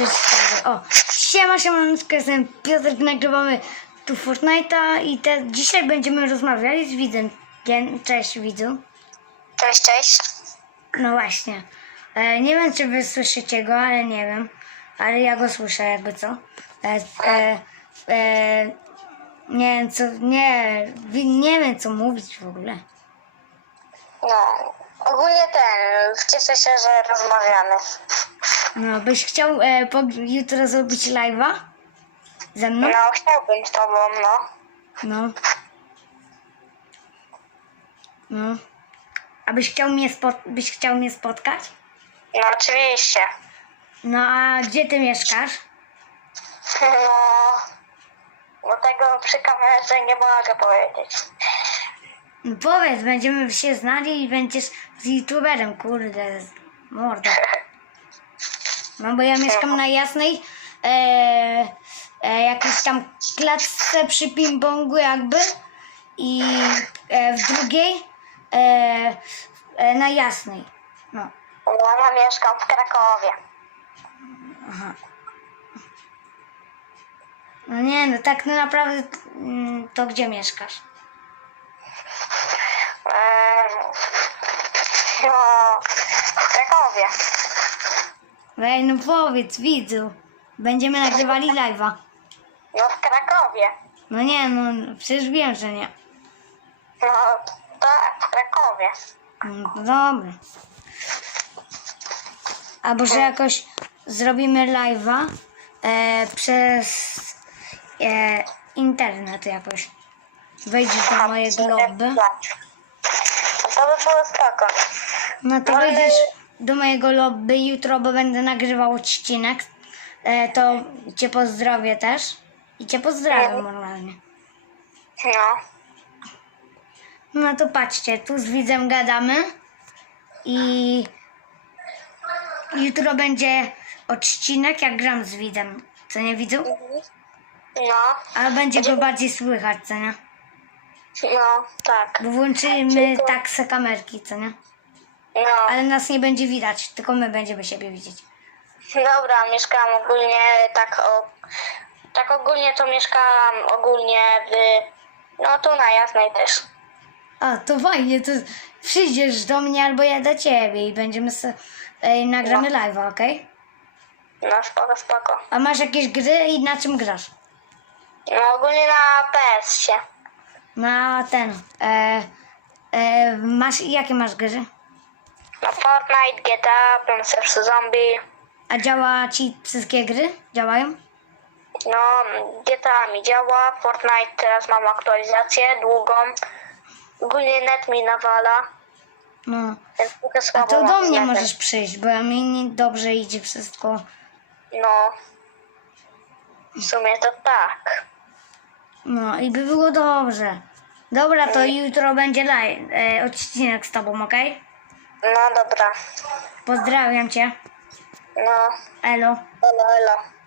Cześć, stary. O, siema, siemaneczko, jestem Piotr, nagrywamy tu Fortnite'a i te, dzisiaj będziemy rozmawiali z widzem. Jen- Cześć, widzu. Cześć, cześć. No właśnie. E, nie wiem, czy wy słyszycie go, ale nie wiem. Ale ja go słyszę, jakby co. E, e, e, nie wiem, co, nie, wi- nie wiem, co mówić w ogóle. No, ogólnie ten, cieszę się, że rozmawiamy. No, byś chciał e, po, jutro zrobić live'a ze mną? No, chciałbym z tobą, no. No. No. A byś chciał mnie, spot- byś chciał mnie spotkać? No, oczywiście. No a gdzie ty mieszkasz? No, bo tego przy kamerze nie mogę powiedzieć. No powiedz, będziemy się znali i będziesz z youtuberem, kurde, morda. No bo ja mieszkam na Jasnej, e, e, jakiejś tam klatce przy ping-pongu jakby i e, w drugiej e, e, na Jasnej. No. No, ja mieszkam w Krakowie. No nie, no tak naprawdę mm, to gdzie mieszkasz? No, w Krakowie. Ej, no powiedz, widzu. Będziemy nagrywali live'a. No, w Krakowie. No nie, no przecież wiem, że nie. No, tak, w Krakowie. No to dobra. A może jakoś zrobimy live'a e, przez e, internet jakoś. Wejdziesz do mojego lobby. No, to by było spoko. No to Ale- wejdziesz do mojego lobby jutro, bo będę nagrywał odcinek. E, to cię pozdrowię też. I cię pozdrawiam normalnie. No, No to patrzcie, tu z widzem gadamy i jutro będzie odcinek, jak gram z widzem. Co nie widzu? no, Ale będzie go bardziej słychać, co nie? No, tak. Bo włączymy tak se kamerki, co nie? No, Ale nas nie będzie widać, tylko my będziemy siebie widzieć. dobra, mieszkam ogólnie tak o... Tak ogólnie to mieszkam ogólnie w... No tu na Jasnej też. A, to fajnie, to przyjdziesz do mnie albo ja do ciebie i będziemy se, e, nagramy live'a, okej? No spoko, spoko. A masz jakieś gry i na czym grasz? No ogólnie na PS-ie. Na ten, e, e, masz, jakie masz gry? No Fortnite, GTA, Plants vs. Zombie. A działa ci wszystkie gry? Działają? No GTA mi działa, Fortnite teraz mam aktualizację długą. Ogólnie net mi nawala, No. więc trochę A słabo to mam do z mnie netem. możesz przyjść, bo ja mi nie dobrze idzie wszystko. No. W sumie to tak. No i by było dobrze. Dobra, to jutro będzie live, e, odcinek z tobą, okej? No dobra. Pozdrawiam cię. No. Elo. Elo, elo.